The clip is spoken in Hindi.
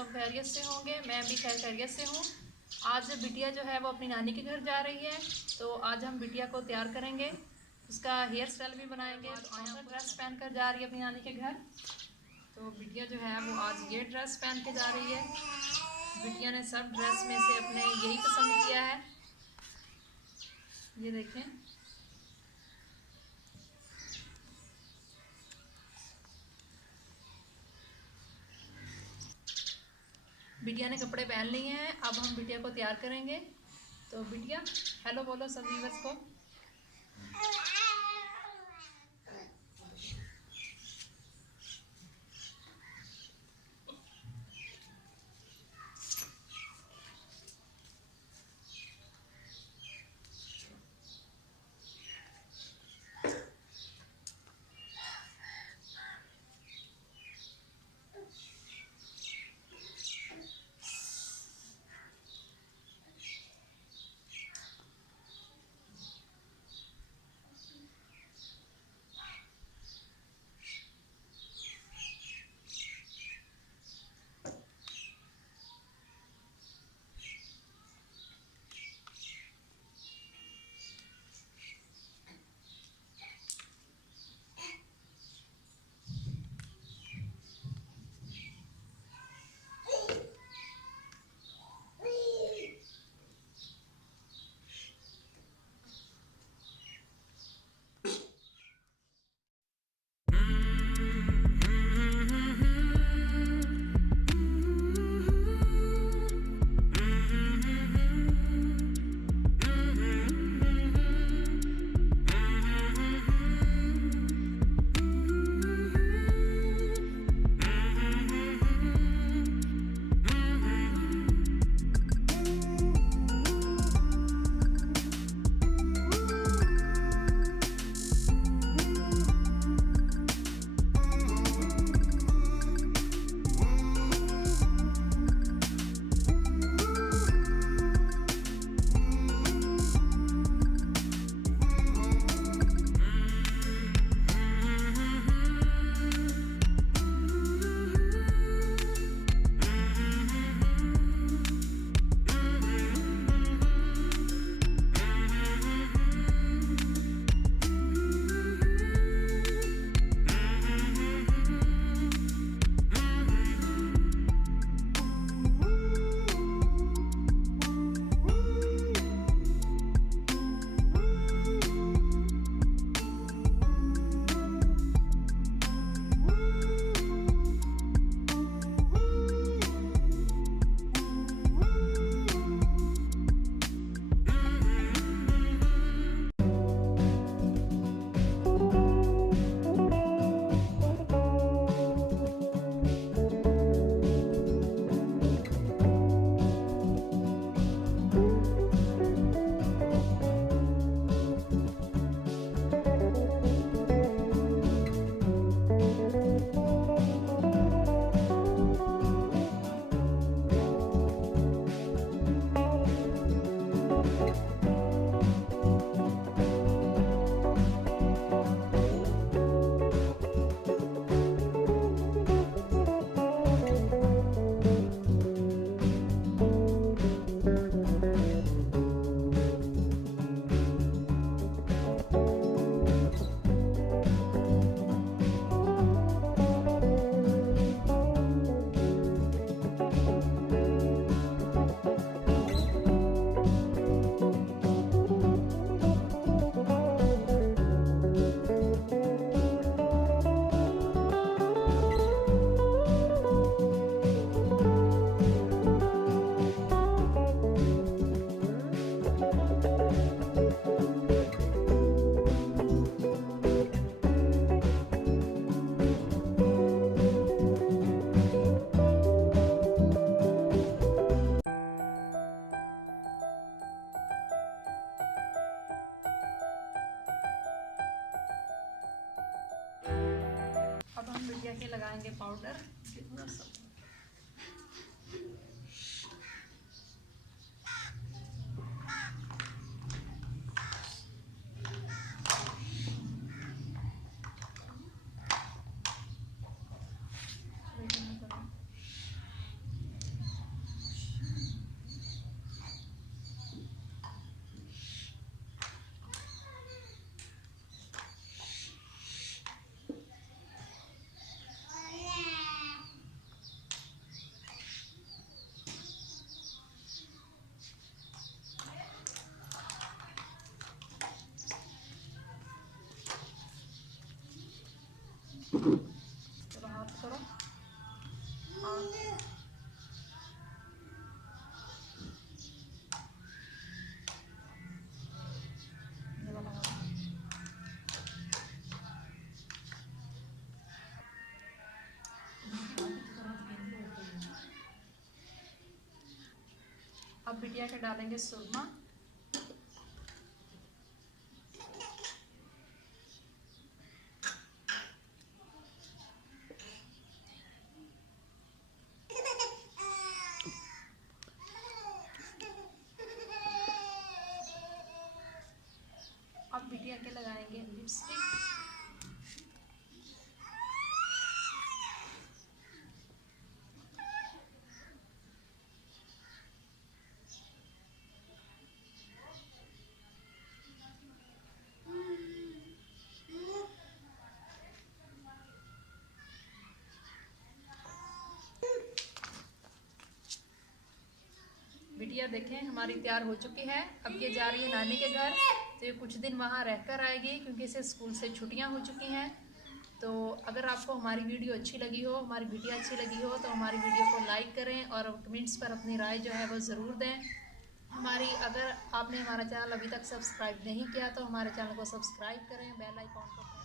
सब खैरियत से होंगे। मैं भी खैरियत से हूँ। आज बिटिया जो है वो अपनी नानी के घर जा रही है, तो आज हम बिटिया को तैयार करेंगे, उसका हेयर स्टाइल भी बनाएंगे। तो आया ड्रेस पहन कर जा रही है अपनी नानी के घर। तो बिटिया जो है वो आज ये ड्रेस पहन के जा रही है। बिटिया ने सब ड्रेस में से अपने यही पसंद किया है, ये देखें। बिटिया ने कपड़े पहन लिए हैं, अब हम बिटिया को तैयार करेंगे। तो बिटिया हेलो बोलो सब व्यूअर्स को। अब हम बिटिया के लगाएंगे पाउडर, कितना सब। चलो हाथ करो, हाथ। अब बिटिया के डालेंगे सुरमा। अब बिटिया के लगाएंगे लिपस्टिक। बिटिया देखें हमारी तैयार हो चुकी है। अब ये जा रही है नानी के घर, तो ये कुछ दिन वहाँ रहकर आएगी क्योंकि इसे स्कूल से छुट्टियाँ हो चुकी हैं। तो अगर आपको हमारी वीडियो अच्छी लगी हो, हमारी बिटिया अच्छी लगी हो, तो हमारी वीडियो को लाइक करें और कमेंट्स पर अपनी राय जो है वो ज़रूर दें। अगर आपने हमारा चैनल अभी तक सब्सक्राइब नहीं किया तो हमारे चैनल को सब्सक्राइब करें, बेल आइकॉन को